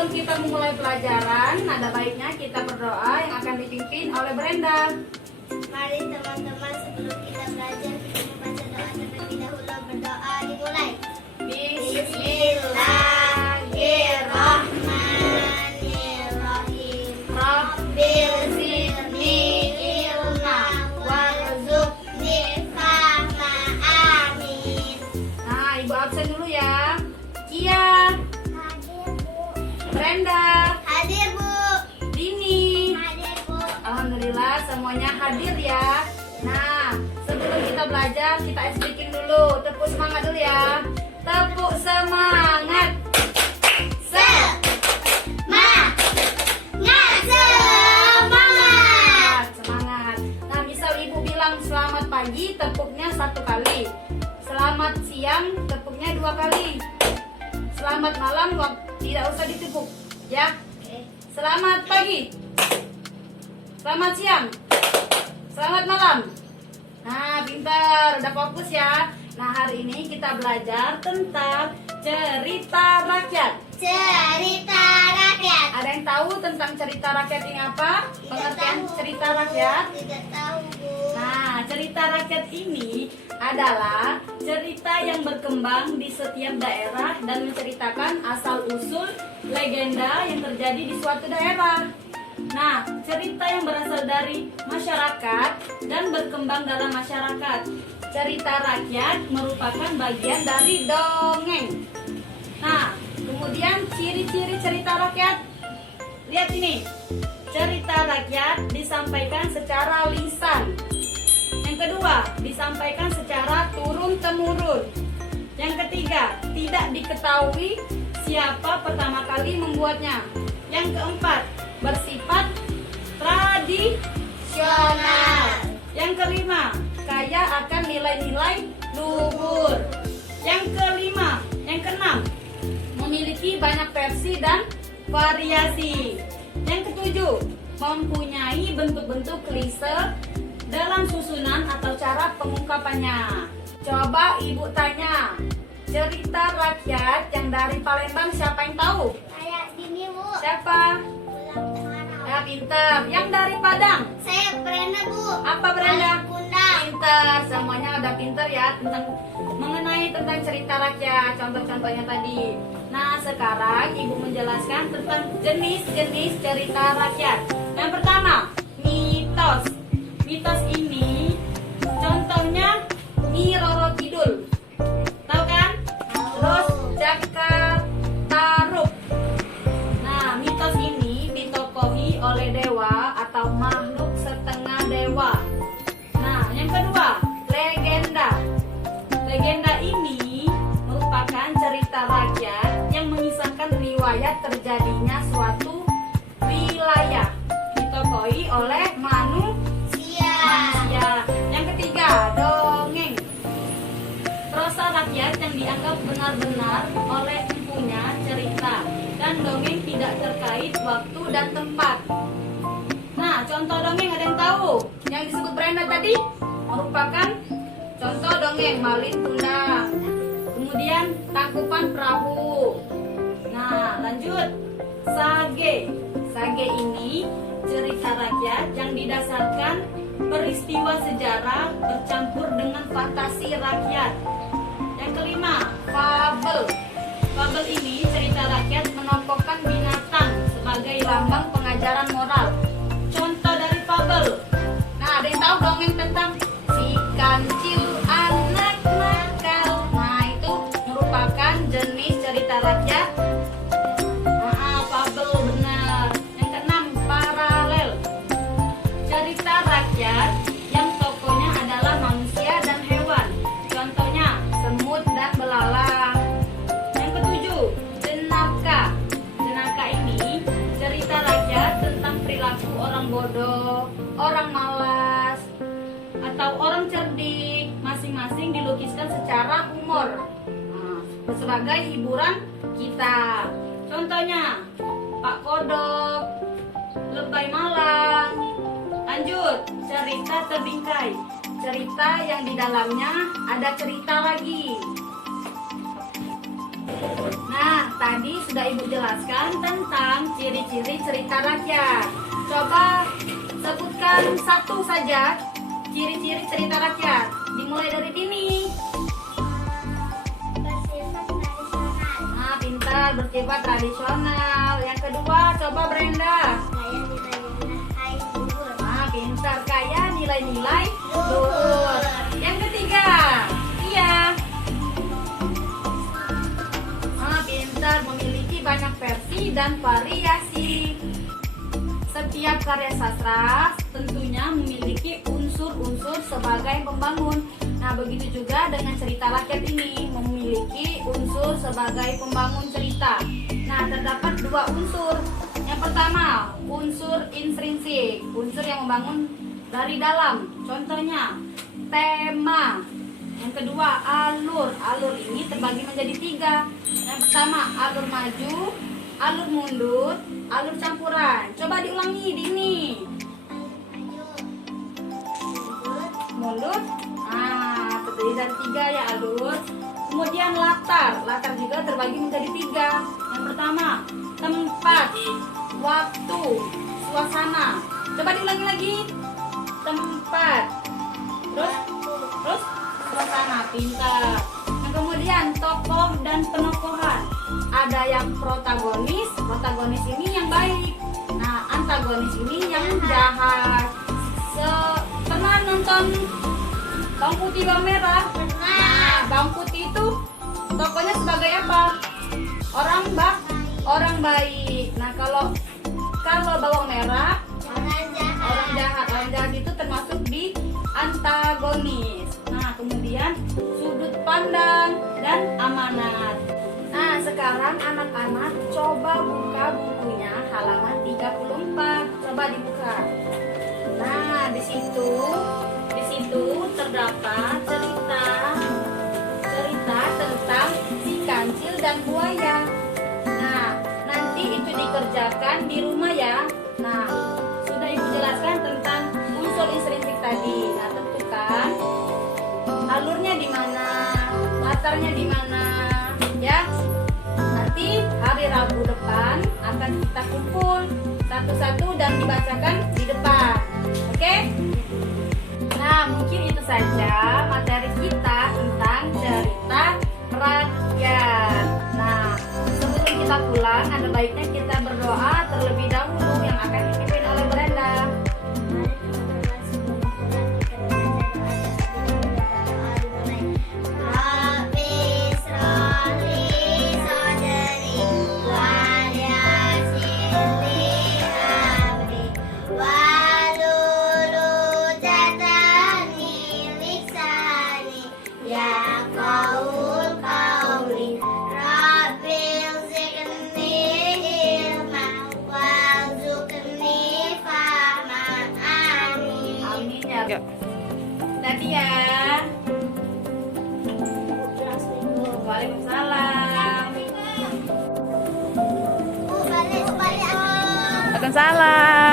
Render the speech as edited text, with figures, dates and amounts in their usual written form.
sebelum kita memulai pelajaran, ada baiknya kita berdoa yang akan dipimpin oleh Brenda. Mari teman-teman, sebelum kita belajar, kita membaca doa terlebih dahulu. Berdoa, dimulai. Bismillahirrahmanirrahim. Rabbil zidni ilma warzuqni fahma. Amin. Nah, Ibu absen dulu ya. Kia, Hadir, Bu. Brenda, Hadir, Bu. Dini. Hadir, Bu. Alhamdulillah semuanya hadir ya. Nah, sebelum kita belajar, kita speaking dulu. Tepuk semangat dulu ya. Tepuk semangat. Semangat. Nah, misal Ibu bilang selamat pagi, tepuknya 1 kali. Selamat siang, tepuknya 2 kali. Selamat malam, tidak usah ditepuk, ya. Selamat pagi. Selamat siang. Selamat malam. Nah, pintar, udah fokus ya. Nah, hari ini kita belajar tentang cerita rakyat. Cerita rakyat. Ada yang tahu tentang cerita rakyat ini apa? Pengertian cerita rakyat? Tidak tahu, Bu. Nah, cerita rakyat ini adalah cerita yang berkembang di setiap daerah dan menceritakan asal-usul legenda yang terjadi di suatu daerah. Nah, cerita yang berasal dari masyarakat dan berkembang dalam masyarakat. Cerita rakyat merupakan bagian dari dongeng. Nah, kemudian ciri-ciri cerita rakyat. Lihat ini. Cerita rakyat disampaikan secara lisan. Yang kedua, disampaikan secara turun-temurun. Yang ketiga, tidak diketahui siapa pertama kali membuatnya. Yang keempat, bersifat tradisional. Yang kelima, kaya akan nilai-nilai luhur. Yang keenam, memiliki banyak versi dan variasi. Yang ketujuh, mempunyai bentuk-bentuk klise dalam susunan atau cara pengungkapannya. Coba Ibu tanya, cerita rakyat yang dari Palembang siapa yang tahu? Saya Dini, Bu. Siapa? Pulang sekarang. Ya, pintar. Yang dari Padang? Saya Brenda, Bu. Apa Brenda? Kundang. Pintar. Semuanya udah pintar ya tentang cerita rakyat. Contoh-contohnya tadi. Nah, sekarang Ibu menjelaskan tentang jenis-jenis cerita rakyat. Yang pertama, mitos. Mitos ini contohnya Nyi Roro Kidul. Tahu kan? Terus Jakar Tarub. Nah, mitos ini ditokohi oleh dewa atau makhluk setengah dewa. Nah, yang kedua, legenda. Legenda ini merupakan cerita rakyat yang mengisahkan riwayat terjadinya suatu wilayah, ditokohi oleh manusia. Yang ketiga, dongeng. Prosa rakyat yang dianggap benar-benar oleh empunya cerita dan dongeng tidak terkait waktu dan tempat. Nah, contoh dongeng ada yang tahu? Yang disebut Brenda tadi merupakan contoh dongeng Malin Kundang. Kemudian Tangkupan Perahu. Nah, lanjut. Sage. Sage ini cerita rakyat yang didasarkan peristiwa sejarah bercampur dengan fantasi rakyat. Yang kelima, fabel. Fabel ini cerita rakyat menokohkan binatang sebagai lambang pengajaran moral. Contoh dari fabel. Nah, ada yang tahu dongeng tentang si kancil anak nakal. Nah, itu merupakan jenis cerita rakyat. Nah, fabel benar. Yang keenam, paralel. Cerita rakyat yang tokohnya adalah manusia dan hewan. Contohnya semut dan belalang. Yang ketujuh, jenaka. Jenaka ini cerita rakyat tentang perilaku orang bodoh, orang malas, atau orang cerdik. Masing-masing dilukiskan secara humor. Nah, sebagai hiburan kita. Contohnya Pak Kodok, Lebay Malang. Lanjut, cerita terbingkai. Cerita yang di dalamnya ada cerita lagi. Nah, tadi sudah Ibu jelaskan tentang ciri-ciri cerita rakyat. Coba sebutkan satu saja ciri-ciri cerita rakyat. Dimulai dari Dini. Bersifat tradisional. Nah, pintar, bersifat tradisional. Yang kedua, coba Brenda. Kaya nilai-nilai luhur. Nah, pintar, kaya nilai-nilai luhur. Yang ketiga, iya. Nah, pintar, memiliki banyak versi dan variasi. Setiap karya sastra tentunya memiliki unsur-unsur sebagai pembangun. Nah, begitu juga dengan cerita rakyat ini memiliki unsur sebagai pembangun cerita. Nah, terdapat dua unsur. Yang pertama, unsur intrinsik, unsur yang membangun dari dalam. Contohnya, tema. Yang kedua, alur. Alur ini terbagi menjadi tiga. Yang pertama, alur maju, alur mundur, alur campuran. Coba diulangi, Dini. Mundur. Nah, terdiri dari tiga ya alur. Kemudian latar. Latar juga terbagi menjadi tiga. Yang pertama, tempat, waktu, suasana. Coba diulangi lagi. Tempat. Terus suasana. Pintar. Yang kemudian tokoh dan penokohan. Ada yang protagonis. Protagonis ini yang baik. Nah, antagonis ini yang jahat. Pernah nonton Bawang Putih Bawang Merah? Nah, Bawang Putih itu tokohnya sebagai apa? Orang baik. Nah, kalau Bawang Merah orang jahat. Orang jahat itu termasuk di antagonis. Nah, kemudian sudut pandang dan amanat. Nah, sekarang anak-anak coba buka bukunya halaman 34. Coba dibuka. Nah, di situ terdapat cerita tentang si kancil dan buaya. Nah, nanti itu dikerjakan di rumah ya. Nah, sudah Ibu jelaskan tentang unsur intrinsik tadi. Nah, tentukan alurnya di mana, latarnya di mana, ya. Nanti hari Rabu depan akan kita kumpul satu-satu dan dibacakan di depan. Oke? Nah, mungkin itu saja materi kita tentang cerita rakyat. Nah, sebelum kita pulang, ada baiknya kita berdoa terlebih dahulu yang akan dipimpin oleh Brenda. Tadi ya. Waalaikumsalam. Balik. Waalaikumsalam.